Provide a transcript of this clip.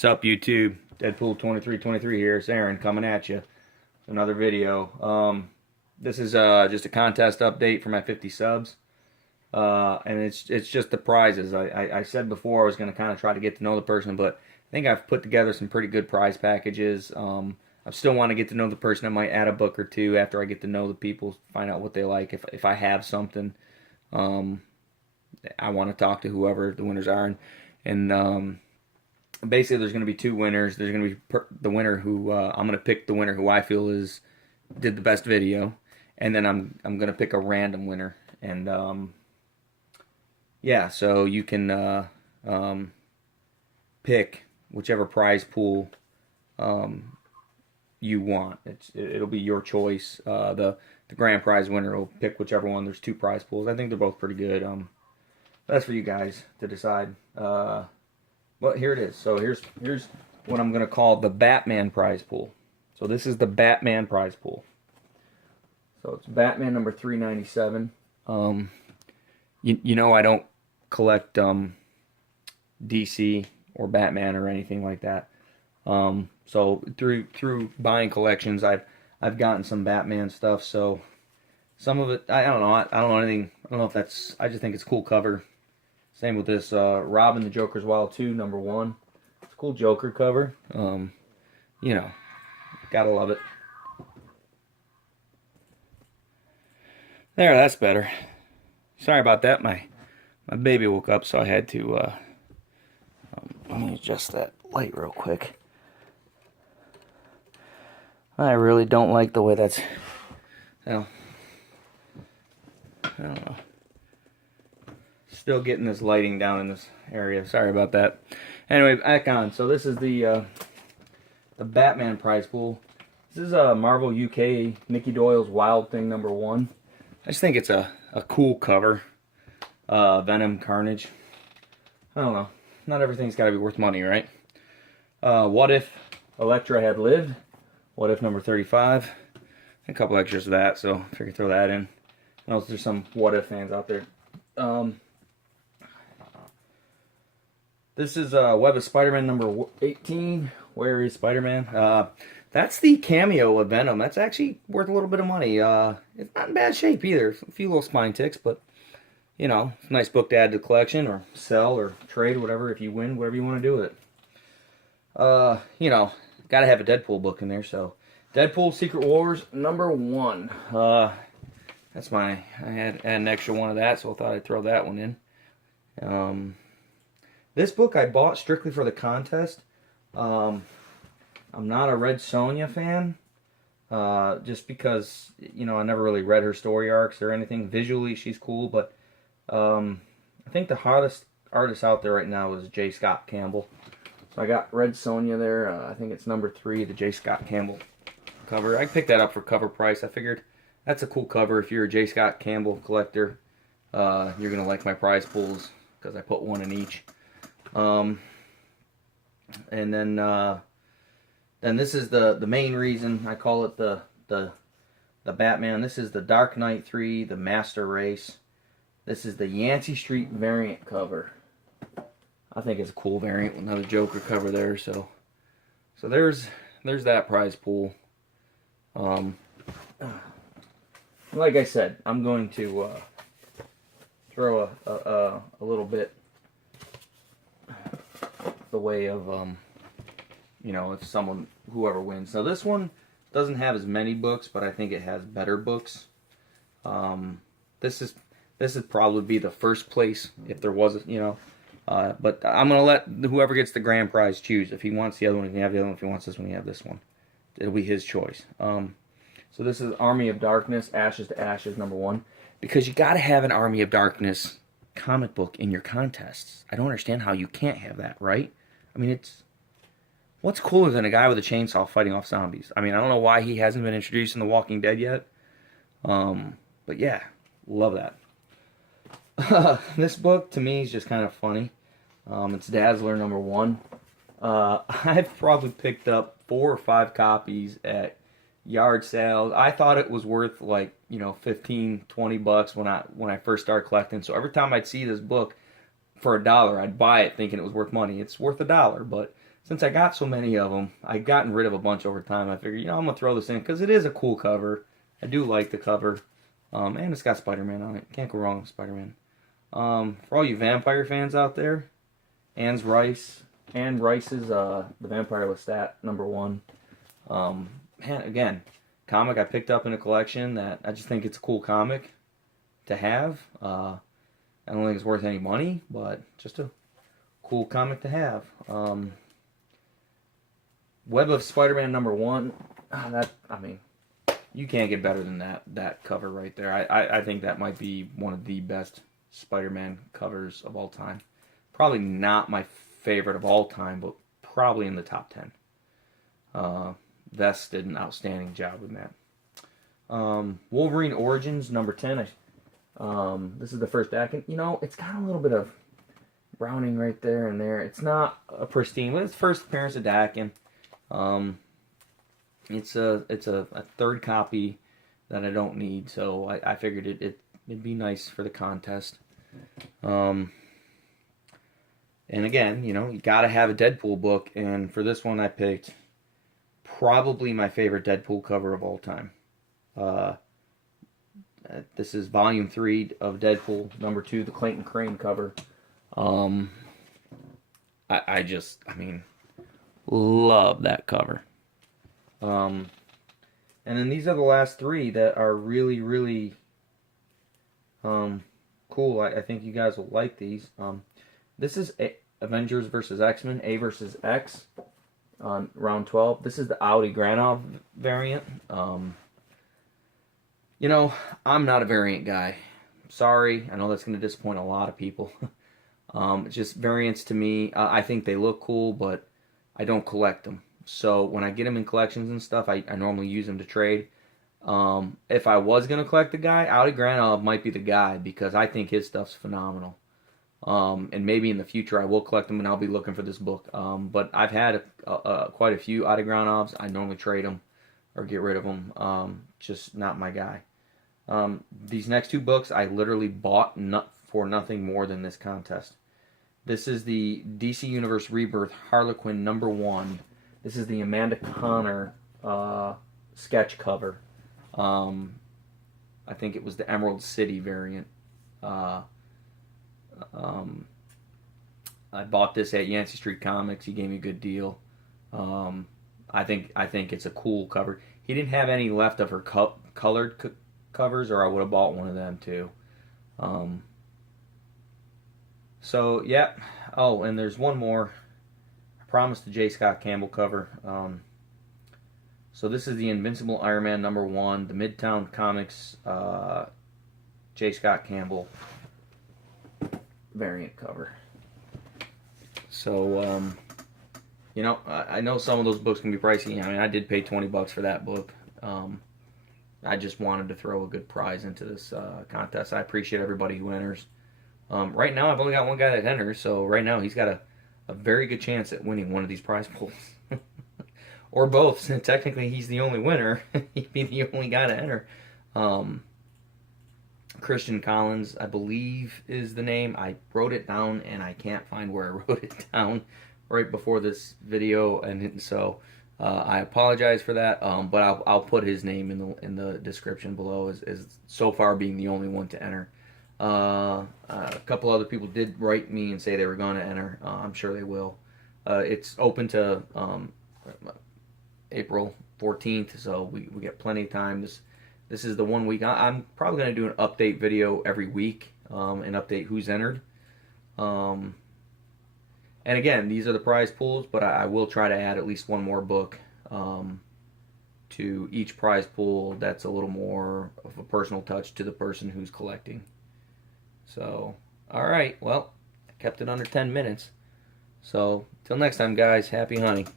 What's up, YouTube? Deadpool2323 here. It's Aaron coming at you. Another video. This is just a contest update for my 50 subs. And it's just the prizes. I said before I was going to kind of try to get to know the person, but I think I've put together some pretty good prize packages. I still want to get to know the person. I might add a book or two after I get to know the people, find out what they like. If I have something, I want to talk to whoever the winners are. And basically, there's going to be two winners. There's going to be the winner who I'm going to pick the winner who I feel did the best video, and then I'm going to pick a random winner. And yeah, so you can pick whichever prize pool you want. It'll be your choice. The grand prize winner will pick whichever one. There's two prize pools. I think they're both pretty good. That's for you guys to decide. Well, here it is. So here's what I'm going to call the Batman prize pool. So this is the Batman prize pool. So it's Batman number 397. You know I don't collect DC or Batman or anything like that. So through buying collections, I've gotten some Batman stuff. So some of it, I don't know. I don't know anything. I don't know if that's. I just think it's a cool cover. Same with this Robin the Joker's Wild 2 number 1. It's a cool Joker cover. You know, gotta love it. There, that's better. Sorry about that. My baby woke up, so I had to. Let me adjust that light real quick. I really don't like the way that's. Well, I don't know. Still getting this lighting down in this area. Sorry about that. Anyway, back on. So this is the Batman prize pool. This is Marvel UK Mickey Doyle's Wild Thing number 1. I just think it's a cool cover. Venom, Carnage. I don't know. Not everything's got to be worth money, right? What If Elektra Had Lived. What If number 35. A couple extras of that, so I figured throw that in. I know there's some What If fans out there. This is Web of Spider-Man number 18. Where is Spider-Man? That's the cameo of Venom. That's actually worth a little bit of money. It's not in bad shape either. A few little spine ticks, but, you know, nice book to add to the collection or sell or trade, whatever. If you win, whatever you want to do with it. You know, got to have a Deadpool book in there, so. Deadpool Secret Wars number 1. That's I had an extra one of that, so I thought I'd throw that one in. This book I bought strictly for the contest. I'm not a Red Sonja fan, just because, you know, I never really read her story arcs or anything. Visually, she's cool, but I think the hottest artist out there right now is J. Scott Campbell. So I got Red Sonja there. I think it's number 3, the J. Scott Campbell cover. I picked that up for cover price. I figured that's a cool cover. If you're a J. Scott Campbell collector, you're going to like my prize pools because I put one in each. And then this is the main reason I call it the Batman. This is the Dark Knight 3, the Master Race. This is the Yancey Street variant cover. I think it's a cool variant with another Joker cover there. So there's that prize pool. Like I said, I'm going to throw a little bit the way of you know, if whoever wins. So this one doesn't have as many books, but I think it has better books. This would probably be the first place if there was, you know. But I'm gonna let whoever gets the grand prize choose. If he wants the other one, he can have the other one. If he wants this one, he can have this one. It'll be his choice. So this is Army of Darkness, Ashes to Ashes, number 1. Because you gotta have an Army of Darkness comic book in your contests. I don't understand how you can't have that, right? I mean, what's cooler than a guy with a chainsaw fighting off zombies? I mean, I don't know why he hasn't been introduced in The Walking Dead yet. But yeah, love that. This book, to me, is just kind of funny. It's Dazzler number 1. I've probably picked up 4 or 5 copies at yard sales. I thought it was worth, like, you know, 15, 20 bucks when I first started collecting. So every time I'd see this book for $1, I'd buy it thinking it was worth money. It's worth $1, but since I got so many of them, I've gotten rid of a bunch over time. I figured, I'm gonna throw this in because it is a cool cover. I do like the cover, and it's got Spider-Man on it. Can't go wrong with Spider-Man. For all you vampire fans out there, Anne Rice's The Vampire Lestat #1. Man, again, comic I picked up in a collection that I just think it's a cool comic to have. I don't think it's worth any money, but just a cool comic to have. Web of Spider-Man #1. You can't get better than that cover right there. I think that might be one of the best Spider-Man covers of all time. Probably not my favorite of all time, but probably in the top 10. Vest did an outstanding job with that. Wolverine Origins #10. This is the first deck, and it's got a little bit of browning right there and there. It's not a pristine, but it's first appearance of Dakin. It's a third copy that I don't need, so I figured it'd be nice for the contest. And again, you gotta have a Deadpool book, and for this one I picked probably my favorite Deadpool cover of all time. This is Volume 3 of Deadpool #2, the Clayton Crane cover. I love that cover. And then these are the last three that are really, really cool. I think you guys will like these. This is Avengers vs. X-Men, A vs. X on round 12. This is the Audi Granov variant. I'm not a variant guy. Sorry, I know that's going to disappoint a lot of people. Just variants to me, I think they look cool, but I don't collect them. So when I get them in collections and stuff, I normally use them to trade. If I was going to collect the guy, Audi Granov might be the guy because I think his stuff's phenomenal. And maybe in the future I will collect them and I'll be looking for this book. But I've had quite a few Audi Granovs. I normally trade them or get rid of them. Just not my guy. These next two books I literally bought for nothing more than this contest. This is the DC Universe Rebirth Harlequin #1. This is the Amanda Connor sketch cover. I think it was the Emerald City variant. I bought this at Yancey Street Comics. He gave me a good deal. I think it's a cool cover. He didn't have any left of her colored covers, or I would have bought one of them too. So yeah. Oh, and there's one more. I promised the J. Scott Campbell cover. So this is the Invincible Iron Man #1, the Midtown Comics J. Scott Campbell variant cover. So I know some of those books can be pricey. I did pay $20 for that book. I just wanted to throw a good prize into this contest. I appreciate everybody who enters. Right now, I've only got one guy that enters, so right now he's got a very good chance at winning one of these prize pools. Or both, since technically he's the only winner. He'd be the only guy to enter. Christian Collins, I believe, is the name. I wrote it down, and I can't find where I wrote it down right before this video, and so I apologize for that. But I'll put his name in the description below as so far being the only one to enter. A couple other people did write me and say they were going to enter. I'm sure they will. It's open to April 14th, so we get plenty of time. This is the 1 week. I'm probably going to do an update video every week and update who's entered. And again, these are the prize pools, but I will try to add at least one more book to each prize pool that's a little more of a personal touch to the person who's collecting. So, alright, well, I kept it under 10 minutes. So, till next time, guys, happy hunting.